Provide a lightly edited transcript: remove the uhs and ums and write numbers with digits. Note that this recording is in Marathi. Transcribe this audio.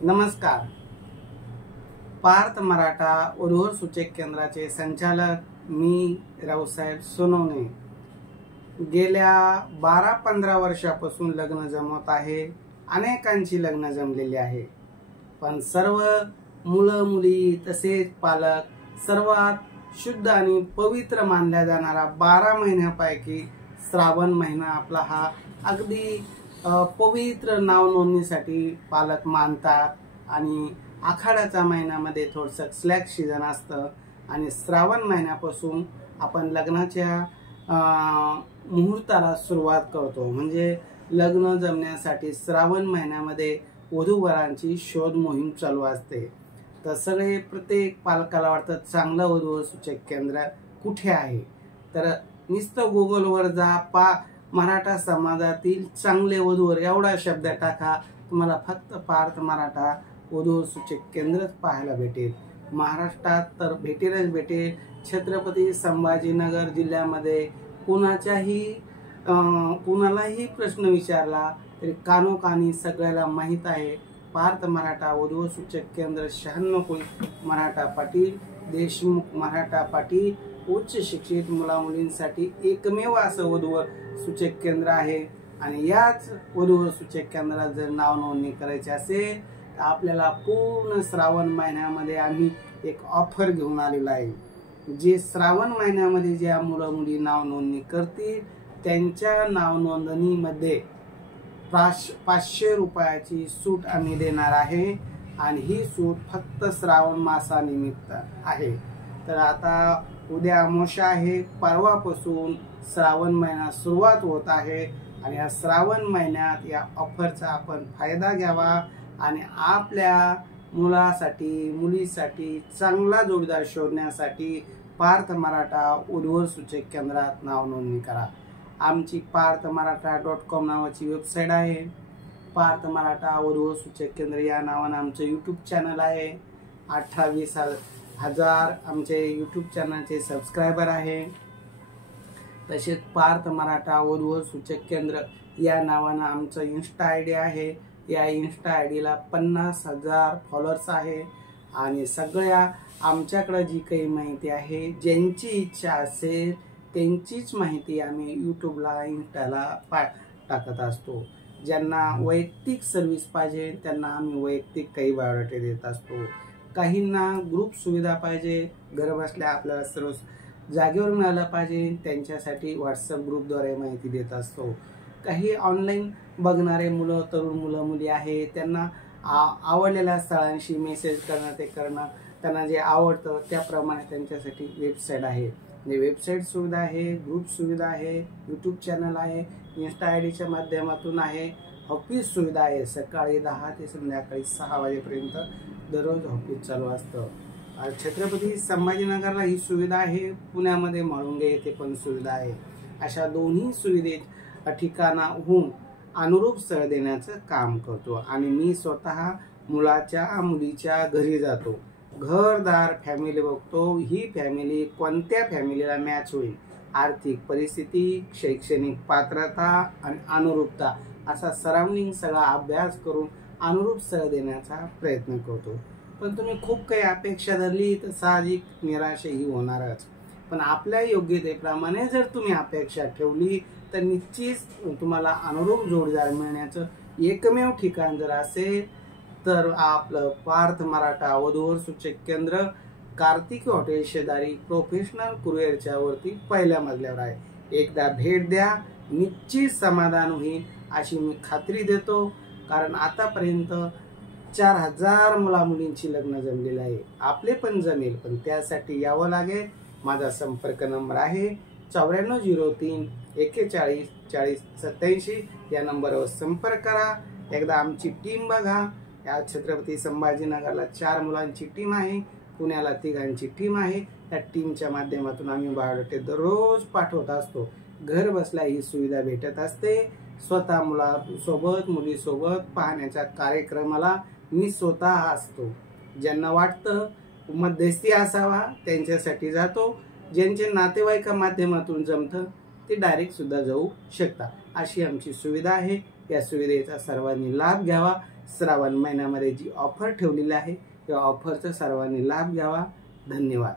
नमस्कार. पार्थ मराठा वधूवर सूचक केंद्राचे संचालक मी रावसाहेब सोनवणे. गेल्या 12-15 वर्षापासून लग्न जमत आहे. अनेकांची लग्न जमलेली आहे, पण सर्व मुलं मुली तसेच पालक सर्वात शुद्ध आणि पवित्र मानला जाणारा 12 महिन्यापैकी श्रावण महिना आपला हा अगदी पवित्र नाव नोंदणीसाठी पालक मानतात. आणि आखाड्याच्या महिन्यामध्ये थोडंसं स्लॅक सीझन असतं आणि श्रावण महिन्यापासून आपण लग्नाच्या मुहूर्ताला सुरुवात करतो. म्हणजे लग्न जमण्यासाठी श्रावण महिन्यामध्ये वधूवरांची शोध मोहीम चालू असते. तर सगळे प्रत्येक पालकाला वाटतं चांगलं वधूवर सूचक केंद्र कुठे आहे. तर नुसतं गुगलवर जा, मराठा समाजातील चांगले वधूवर एवढा शब्द टाका, तुम्हाला फक्त पार्थ मराठा वधूवर सूचक केंद्रच पाहायला भेटेल. महाराष्ट्रात तर भेटेलच भेटेल. छत्रपती संभाजीनगर जिल्ह्यामध्ये कुणालाही प्रश्न विचारला तरी कानोकानी सगळ्याला माहीत आहे पार्थ मराठा वधूवर सूचक केंद्र 96 मराठा पाटील देशमुख मराठा पाटील उच्च शिक्षित मुला मुलींसाठी एकमेव असं वधूवर सूचक केंद्र आहे. आणि याच वधूवर सूचक केंद्रात जर नाव नोंदणी करायची असेल तर आपल्याला पूर्ण श्रावण महिन्यामध्ये आम्ही एक ऑफर घेऊन आलेला आहे. जे श्रावण महिन्यामध्ये ज्या मुलं मुली नाव नोंदणी करतील त्यांच्या नाव नोंदणीमध्ये 500 रुपयाची सूट आम्ही देणार आहे. आणि ही सूट फक्त श्रावण मासानिमित्त आहे. तर आता उद्या अमावस्या आहे, परवापासून श्रावण महिना सुरुवात होत आहे. आणि या श्रावण महिन्यात या ऑफरचा आपण फायदा घ्यावा आणि आपल्या मुलासाठी मुलीसाठी चांगला जोडीदार शोधण्यासाठी पार्थ मराठा वधूवर सूचक केंद्रात नाव नोंदणी करा. आमची parthmarathacom नावाची वेबसाईट आहे. पार्थ मराठा वधूवर सूचक केंद्र या नावानं आमचं यूट्यूब चॅनल आहे. 18-20 हजार आमचे यूट्यूब चॅनलचे सबस्क्रायबर आहे. तसेच पार्थ मराठा वधूवर सूचक केंद्र या नावानं आमचं इन्स्टा आयडी आहे. या इन्स्टा आयडीला 50,000 फॉलोअर्स आहे. आणि सगळ्या आमच्याकडे जी काही माहिती आहे, ज्यांची इच्छा असेल त्यांचीच माहिती आम्ही यूट्यूबला इन्स्टाला टाकत असतो. ज्यांना वैयक्तिक सर्व्हिस पाहिजे त्यांना आम्ही वैयक्तिक काही बायोडाटे देत असतो. काहींना ग्रुप सुविधा पाहिजे, घर बसल्या आपल्याला सर्व जागेवर मिळालं पाहिजे, त्यांच्यासाठी व्हॉट्सअप ग्रुपद्वारे माहिती देत असतो. काही ऑनलाईन बघणारे तरुण मुलं मुली आहे, त्यांना आवडलेल्या स्थळांशी मेसेज करणं त्यांना जे आवडतं त्याप्रमाणे त्यांच्यासाठी वेबसाईट आहे. वेबसाईट सुविधा आहे, ग्रुप सुविधा आहे, यूट्यूब चॅनल आहे, इन्स्टा आयडीच्या माध्यमातून आहे, ऑफिस सुविधा आहे. सकाळी 10 ते संध्याकाळी 6 वाजेपर्यंत दररोज ऑफिस चालू असतं. छत्रपती संभाजीनगरला ही सुविधा आहे. पुण्यामध्ये म्हाळुंगे येथे पण सुविधा आहे. अशा दोन्ही सुविधे ठिकाणाहून अनुरूप स्थळ देण्याचं काम करतो. आणि मी स्वतः मुलीच्या घरी जातो, घरदार फॅमिली बघतो. ही फॅमिली कोणत्या फॅमिलीला मॅच होईल, आर्थिक परिस्थिती, शैक्षणिक पात्रता आणि अनुरूपता असा सराउंडिंग सगळा अभ्यास करून अनुरूप स्थळ देण्याचा प्रयत्न करतो. पण तुम्ही खूप काही अपेक्षा धरली तर साहजिक निराशही होणारच. पण आपल्या योग्यतेप्रमाणे जर तुम्ही अपेक्षा ठेवली तर निश्चित तुम्हाला अनुरूप जोडीदार मिळण्याचं एकमेव ठिकाण जर असेल तर आपलं पार्थ मराठा वधूवर सूचक केंद्र कार्तिकी हॉटेल शेजारी प्रोफेशनल कुरिअरच्या वरती पहिल्या मजल्यावर आहे. एकदा भेट द्या, निश्चित समाधान होईल अशी मी खात्री देतो. कारण आतापर्यंत 4,000 मुला मुलींची लग्न जमलेली आहे. आपले पण जमेल, पण त्यासाठी यावं लागेल. माझा संपर्क नंबर आहे 9403 41 40 87. या नंबरवर संपर्क करा. एकदा आमची टीम बघा. या छत्रपती संभाजीनगरला 4 मुलांची टीम आहे, पुण्याला 3 टीम आहे. त्या टीमच्या माध्यमातून आम्ही बायोडेटे दररोज पाठवत असतो. घर बसल्या ही सुविधा भेटत असते. स्वतः मुलासोबत मुलीसोबत पाहण्याच्या कार्यक्रमाला मी स्वतः असतो. ज्यांना वाटतं मध्यस्थी असावा त्यांच्यासाठी जातो. ज्यांचे नातेवाईका माध्यमातून जमतं ते डायरेक्ट सुद्धा जाऊ शकता. अशी आमची सुविधा आहे. या सुविधेचा सर्वांनी लाभ घ्यावा. श्रावण महिन्यामध्ये जी ऑफर ठेवलेली आहे त्या ऑफरचा सर्वांनी लाभ घ्यावा. धन्यवाद.